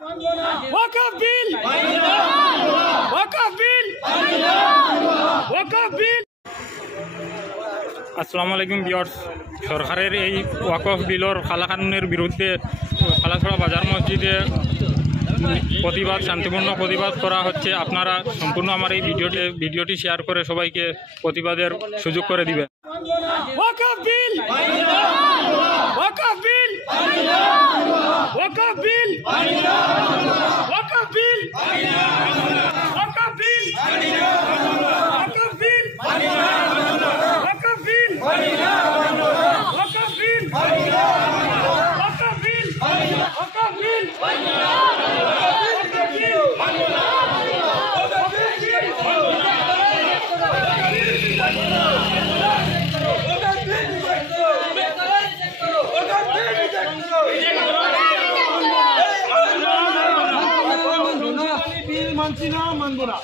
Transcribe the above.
ওয়াকফ বিল, ওয়াকফ বিল, ওয়াকফ বিল। আসসালামু আলাইকুম ভিউয়ার্স, সরকারের এই ওয়াকফ বিলর খালাকানুনের বিরুদ্ধে খালাছড়া বাজার মসজিদে প্রতিবাদ, শান্তিপূর্ণ প্রতিবাদ করা হচ্ছে। আপনারা সম্পূর্ণ আমার এই ভিডিওটি শেয়ার করে সবাইকে প্রতিবাদের সুযোগ করে দিবেন। ওয়াকফ বিল, ওয়াকফ বিল, ওয়াকফ বিল, ওয়াকফ বিল, ওয়াকফ বিল, ওয়াকফ বিল, ওয়াকফ বিল, ওয়াকফ বিল, ওয়াকফ বিল, ওয়াকফ বিল। মানছি না, মানবো না।